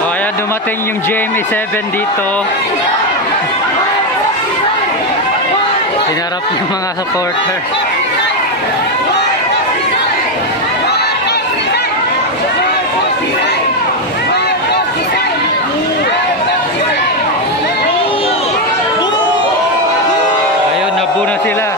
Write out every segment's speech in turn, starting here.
So, ayan, dumating yung GMA7 dito. Hinarap yung mga supporter. Ayun, nabu na sila.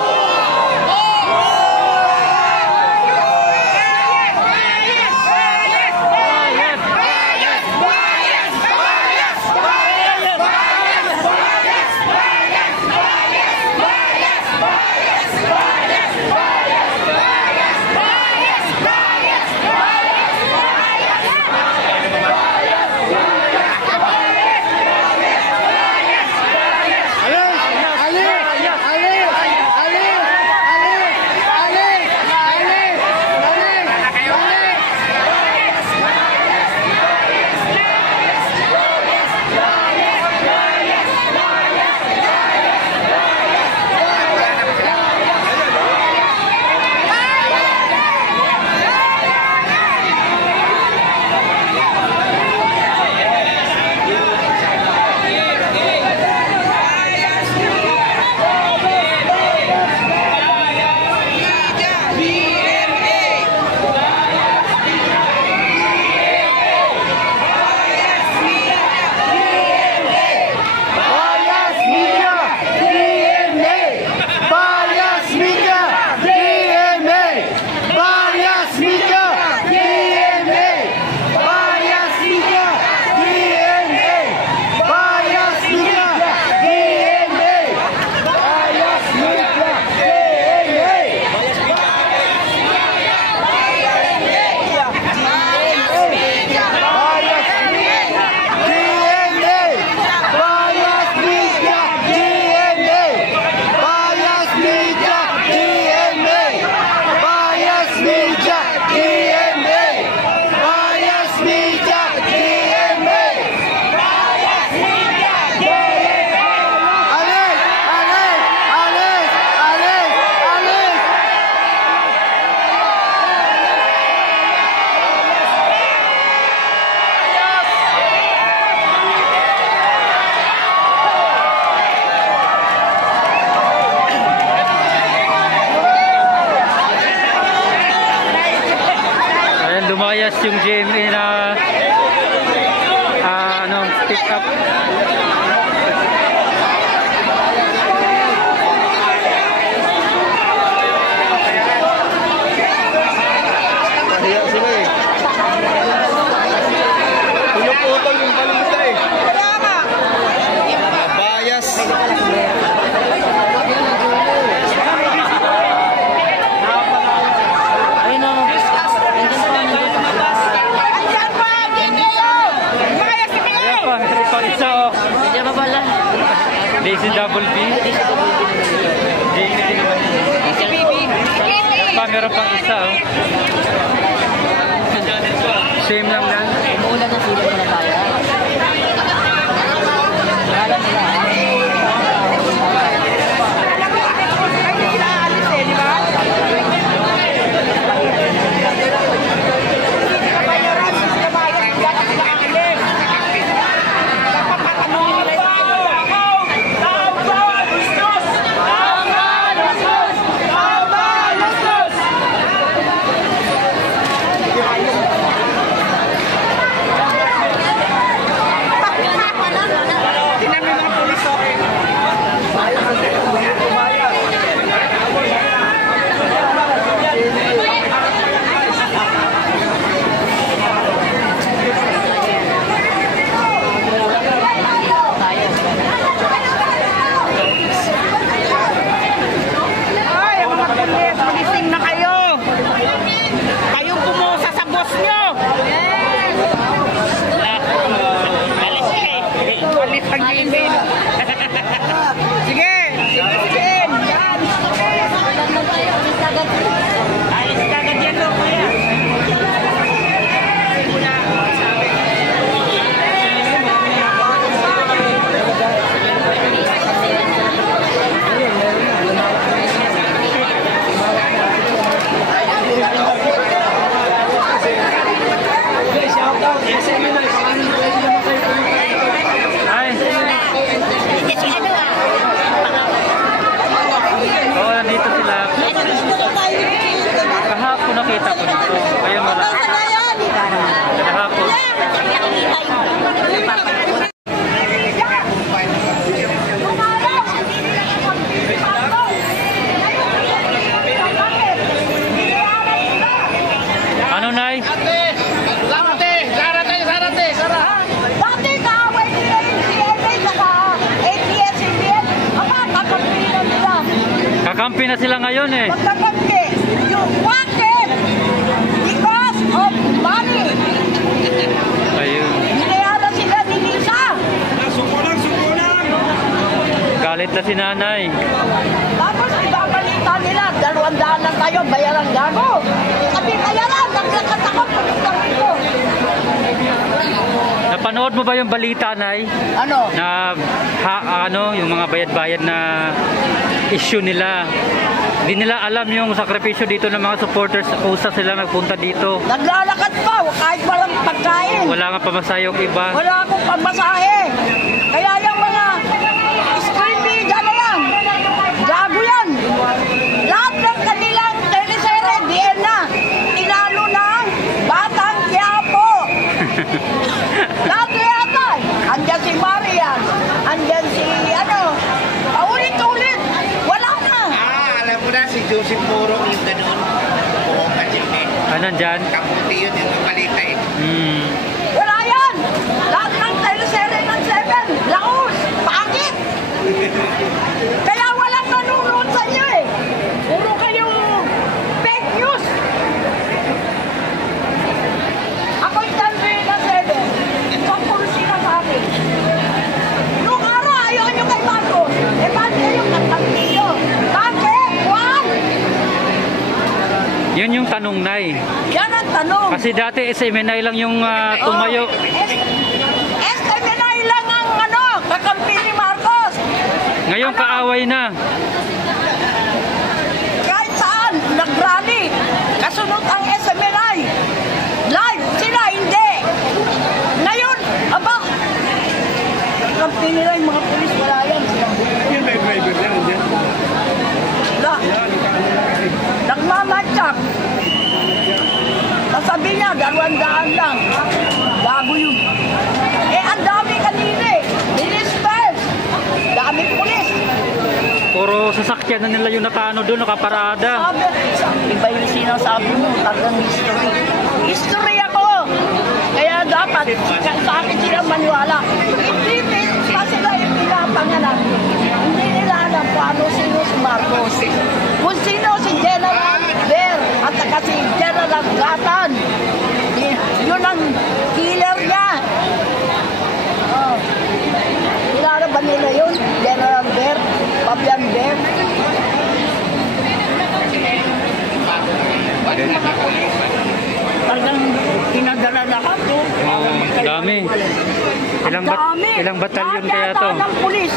Lumayas yung GMA na pick up. Pulok-utol yung balita eh. Bias. Daisy Double B. Meron pang isa. Same lang yan. Umuulan na sila na tayo. Kala nila. Magkakampi na sila ngayon eh. Magkakampi. Yung bakit? Because of money. Ayun. Binayaran sila ni Lisa. Galit na si nanay. Tapos ibabalita nila, 200 lang tayo, bayaran gago. Sabi, bayaran, naglakad ako, pagkakang ko. Napanood mo ba yung balita, Nay? Ano? Na yung mga bayad-bayad na issue nila. Hindi nila alam yung sakripisyo dito ng mga supporters. Kusa sila nagpunta dito. Naglalakad pa, kahit walang pagkain. Wala nga pamasahe yung iba. Wala akong pamasahe. Kaya yung mga screamy dyan na yan. Gago yan. Lahat ng kanilang teleserye, diyan na. Inalo ng Batang Quiapo. Lahat na yata. Andyan si Marian. Andyan si paulit-ulit. Wala na. Alam mo na, si Joseph Moro yung gano'n. Oo, kanyan eh. Nandyan? Kaputi yun yung balita eh. Wala yan. Lahat ng teleserye ng 7. Laos. Pangit. Kaya walang nanonood sa inyo eh. Puro kayong fake news. Ako'y teleserye ng 7. Isang puro sila sa akin. Noong araw, ayaw nyo kay Marcos. Eh, bakit kayo katantiyo? Bakit? Juan? Yun yung tanong, Nay. Yan ang tanong. Kasi dati SMNI lang yung tumayo. SMNI lang ang kakampi ni Marcos. Ngayon kaaway na. Kahit saan, nag-rally. Kasunod ang SMNI. Live, sila hindi. Ngayon, aba, kakampi nila yung mga pulis, wala yan. Yan may driver yan, yan. Wala. Nagmamatyak. Sabi niya, 200 lang. Bago yun. Eh, ang dami kanina eh. Ministers. Dami pulis. Puro sasakyan na nila yung nakaano doon, nakaparada. Iba yung sinasabi mo, tagang history. History ako! Kaya dapat, sa akin sila maniwala. Hindi pa sila yung pinapangalan. Hindi nila alam paano sino si Marcos. Kung sino si General Ver at saka si General Gatan. Yun ang killer niya. Oh. Kilala ba nila yun? General Ver? Fabian Ver? Talagang pinadala lahat to. Dami. Ilang batalyon kaya to? Lahat yata ng pulis.